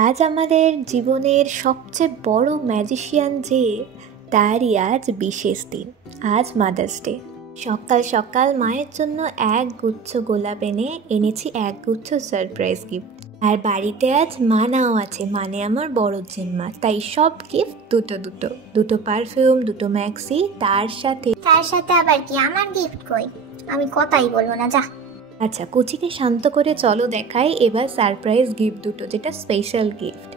আজ আমাদের জীবনের সবচেয়ে বড় ম্যাজিশিয়ান যে, তারই আজ বিশেষ দিন। আজ মাদার্স ডে। সকাল সকাল মায়ের জন্য এক গুচ্ছ গোলাপ এনেছি এক গুচ্ছ সারপ্রাইজ গিফট। আর বাড়িতে আজ মানাও আছে, মানে আমার বড় জেম্মা। তাই সব গিফট দুটো দুটো, দুটো পারফিউম, দুটো ম্যাক্সি, তার সাথে আবার কি আমার গিফট কই? আমি কথাই বলবো না, যা। আচ্ছা, কুচিকে শান্ত করে চলো দেখাই এবার সারপ্রাইজ গিফট দুটো, যেটা স্পেশাল গিফট।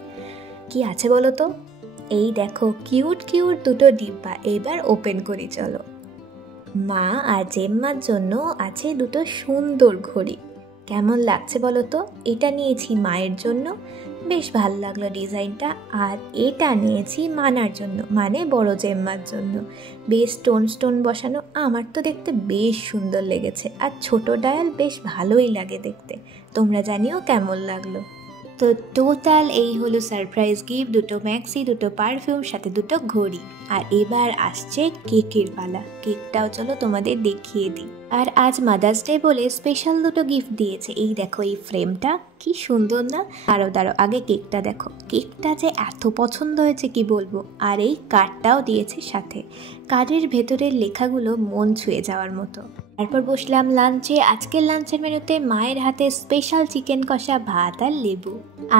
কি আছে বলো তো? এই দেখো কিউট কিউট দুটো ডিব্বা, এবার ওপেন করি চলো। মা আর জেম্মার জন্য আছে দুটো সুন্দর ঘড়ি। কেমন লাগছে বলো তো? এটা নিয়েছি মায়ের জন্য, বেশ ভালো লাগলো ডিজাইনটা। আর এটা নিয়েছি মানার জন্য, মানে বড় জেম্মার জন্য। বেশ স্টোন স্টোন বসানো, আমার তো দেখতে বেশ সুন্দর লেগেছে। আর ছোট ডায়াল বেশ ভালোই লাগে দেখতে। তোমরা জানিও কেমন লাগলো। তো টোটাল এই হলো সারপ্রাইজ গিফট, দুটো ম্যাক্সি, দুটো পারফিউম, সাথে দুটো ঘড়ি। আর এবার আসছে কেকের পালা। কেকটাও চলো তোমাদের দেখিয়ে দিই। আর আজ মাদার্স ডে বলে স্পেশাল দুটো গিফট দিয়েছে। এই দেখো এই ফ্রেমটা, কি সুন্দর না? দাঁড়ো আগে কেকটা দেখো। কেকটা যে এত পছন্দ হয়েছে কি বলবো। আর এই কার্ডটাও দিয়েছে সাথে। কার্ডের ভেতরের লেখাগুলো মন ছুঁয়ে যাওয়ার মতো। তারপর বসলাম লাঞ্চে। আজকের লাঞ্চের মেনুতে মায়ের হাতে স্পেশাল চিকেন কষা, ভাত আর লেবু।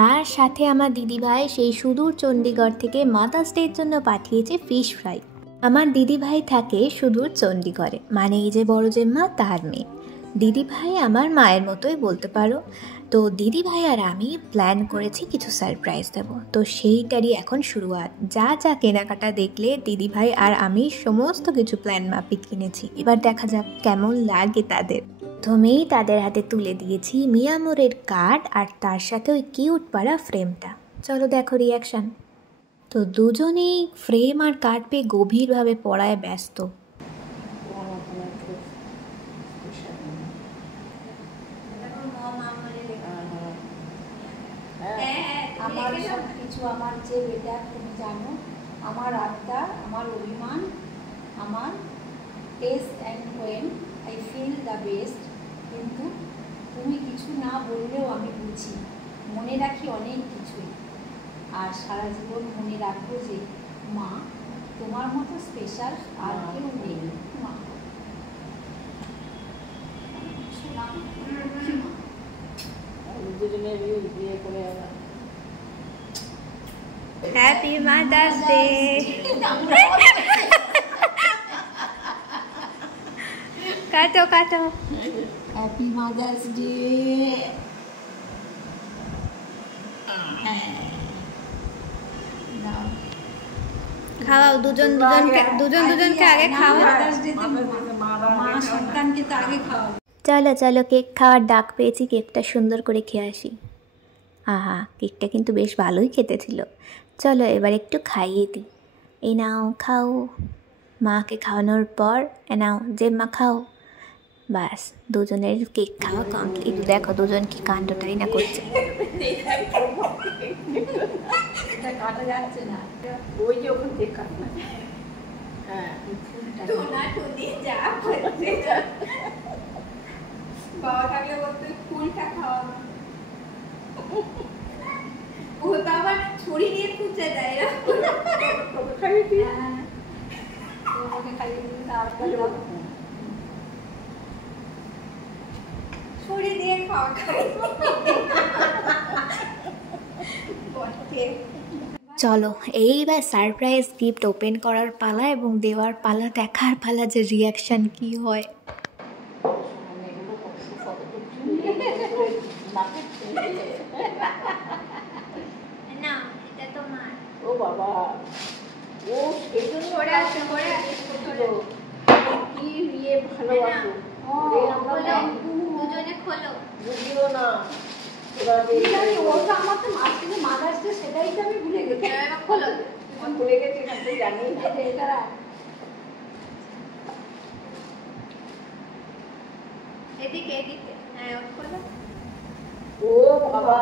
আর সাথে আমার দিদিভাই সেই সুদূর চণ্ডীগড় থেকে মাদার্স ডের জন্য পাঠিয়েছে ফিশ ফ্রাই। আমার দিদিভাই থাকে সুদূর চণ্ডীগড়ে, মানে এই যে বড় জেম্মা তার মেয়ে। দিদিভাই আমার মায়ের মতোই বলতে পারো। তো দিদিভাই আর আমি প্ল্যান করেছি কিছু সারপ্রাইজ দেব। তো সেইটারই এখন শুরুয়াত। যা যা কেনাকাটা দেখলে দিদিভাই আর আমি সমস্ত কিছু প্ল্যান মাফিক কিনেছি। এবার দেখা যাক কেমন লাগে তাদের। প্রথমেই তাদের হাতে তুলে দিয়েছি মিয়ামোরের কার্ড, আর তার সাথে ওই কিউট পাড়া ফ্রেমটা। চলো দেখো রিয়াকশান। তো দুজনেই ফ্রেম আর কার্ড পেয়ে গভীরভাবে পড়ায় ব্যস্ত। আমার সব কিছু, আমার যে বেটা তুমি জানো, আমার আত্মা, আমার অভিমান, আমার taste and when I feel the best. কিন্তু তুমি কিছু না বললেও আমি বুঝি, মনে রাখি অনেক কিছুই। আর সারা জীবন মনে রাখবো যে মা, তোমার মতো স্পেশাল আর কেউ নেই। মা হ্যাপি মাদার্স ডে। কাটো কাটো। Happy mother's day. খাওয়াও দুজনকে আগে খাওয়াও। মা সন্তানকে তো আগে খাওয়াও। চলো কেক খাওয়ার ডাক পেয়েছি, কেকটা সুন্দর করে খেয়ে আসি। আহা, কেকটা কিন্তু বেশ ভালোই খেতে ছিল। চলো এবার একটু খাইয়ে দিই। এই নাও খাও। মাকে খাওয়ানোর পর নাও জেম্মা খাও। বাস, দুজনের কেক খাওয়া কমপ্লিট। দেখো দুজন কি কাণ্ডটাই না করছে। কাটা যাচ্ছে না, ওই যে ওখান থেকে কাটনা। হ্যাঁ, বাবা থাকলে বলতো ফুলটা খাওয়া, ও তো আবার ছড়ি দিয়ে খুঁজে দেয়। ছড়ি দিয়ে খাওয়া খাই। চলো এইবার সারপ্রাইজ গিফট ওপেন করার পালা এবং দেওয়ার পালা, দেখার পালা যে রিয়াকশন কি হয়। না, এটা তো মা। ও বাবা, ও সেজন্য পড়ে আছে কি ইয়ে ভালোবাসো। দুজনে খোলো। বুঝিও না, ওটা আমার তো মাঝখানে মাদার্স ডে, সেটাই তো আমি ভুলে গেছি। খোলো, ভুলে গেছি, জানি এটা। এদিকে হ্যাঁ, খোলো। ও বাবা,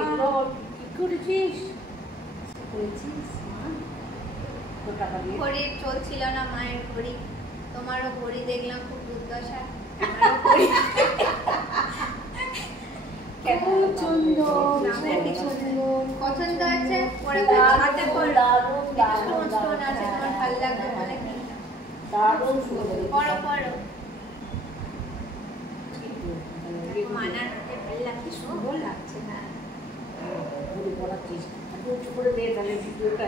এগুলো কি করেছিস? ঘড়ি চলছিল না মায়ের ঘড়ি, তোমারও ঘড়ি দেখলাম খুব দুর্দশা। সুন্দর, কত দারুণ সুন্দর। পড়ো পড়ো। মানার হাতে ভালো লাগছে, সুন্দর লাগছে না? হ্যাঁ। পড়াচ্ছিস উঁচু করে দে তাহলে ভিডিওটা।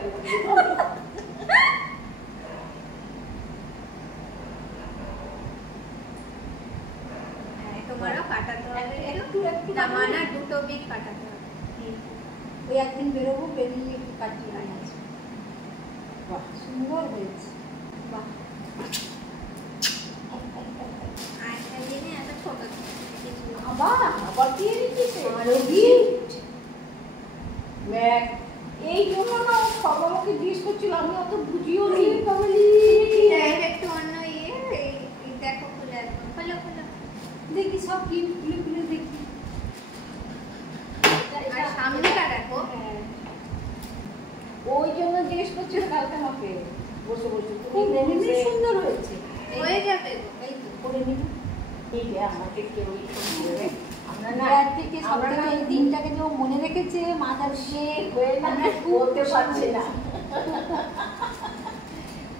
তোমারও কাটাতে হবে একটু একটু না, মানার দুটো বিট কাটাতে হবে। ওই একদিন বেরোবো, বেরিয়ে একটু কাটিয়ে নিয়ে আসবো। বাহ সুন্দর হয়েছে, বাহ। আরেকটা জিনিস এত ছোট কিছু আবার কি রেখেছে? আরো গিফট ব্যাগ। এই জন্য না সব আমাকে জিজ্ঞেস করছিল, আমি অত বুঝিও নি। একটু অন্য দেখো খুলে একদম খোলো খোলো। দেখি সব গিফট খুলে খুলে দেখি। আর সামনেটা দেখো। হ্যাঁ, ওই জন্য জিজ্ঞেস করছিল কালকে আমাকে বসে বসে। খুব সুন্দর হয়েছে। হয়ে যাবে গো। এই তো করে নিবি। এই যে আমাকে কেউ বলে আমরা না থেকে সবথেকে এই দিনটাকে যে ও মনে রেখেছে, মাদার্স ডে হয়ে না বলতে পারছে না।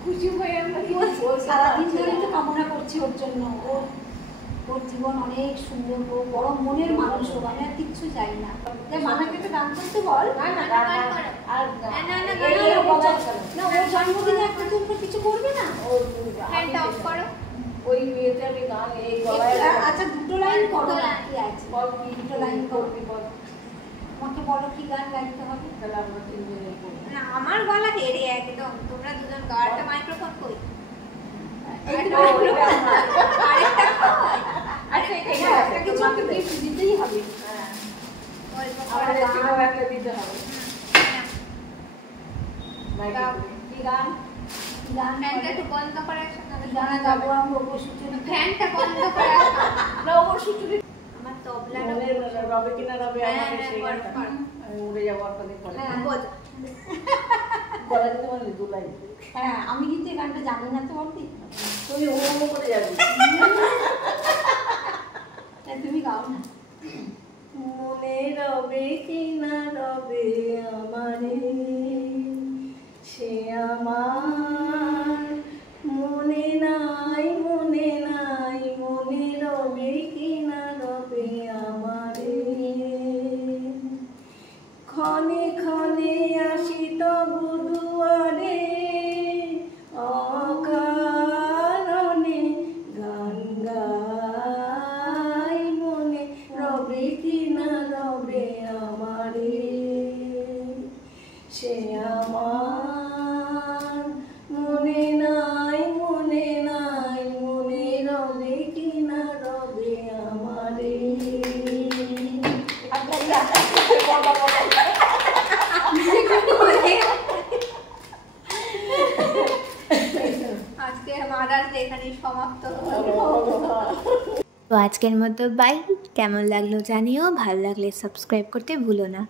খুশি হয়ে আমরা কি সারাদিন ধরে তো কামনা করছি ওর জন্য। ওর জীবন অনেক সুন্দর হোক, বড় মনের মানুষ হোক, আমি আর কিচ্ছু চাই না। তাই মানাকে একটা গান করতে বল। না না আর না ওর জন্মদিনে একটা তোমরা কিছু করবে না? ফ্যানটা অফ করো। ওই মেয়েটার গান এই গলায়। আচ্ছা দুটো লাইন করো, কি আছে দুটো লাইন করবি বল। আমাকে বলো কি গান গাইতে হবে, তাহলে আমরা তিনজনে করব। না আমার গলা হেরে একদম, তোমরা দুজন গাওয়াটা মাইক্রোফোন কই? আচ্ছা এটা কিছু একটা গিফট দিতেই হবে। হ্যাঁ অল্প আমাদের করে ছোট একটা দিতে হবে। কি গান? কি গান? ফ্যানটা একটু বন্ধ করে আসো, তাহলে গানা গাবো আমরা অবশ্যই। ফ্যানটা বন্ধ করে আসো। না অবশ্যই। আমার তবলাটা রবে কিনা রবে হ্যাঁ, আমাকে হ্যাঁ, সেই করো, গানটা। করো। আমি উড়ে যাবো আপনাদের পরে। হ্যাঁ বোঝ। গলা দিতে পারলে দু লাইন। হ্যাঁ আমি কিন্তু এই গানটা জানি না তো বলতি। তুমি ও করে যাবে। তুমি গাও না। মনে রবে কিনা রবে আমারে, সে আমার মনে নাই মনে নাই, মনে রবে কিনা রবে আমারে। ক্ষণে ক্ষণে আসি তবু দুয়ারে, অকারণে গান গাই, মনে রবে কিনা রবে আমারে, সে আমার মনে নাই মনে নাই, মনে রবে কিনা রবে আমারে। আজকে মাদার্স ডে এখানেই সমাপ্ত হলো। তো আজকের মতো বাই। কেমন লাগলো জানিও, ভালো লাগলে সাবস্ক্রাইব করতে ভুলো না।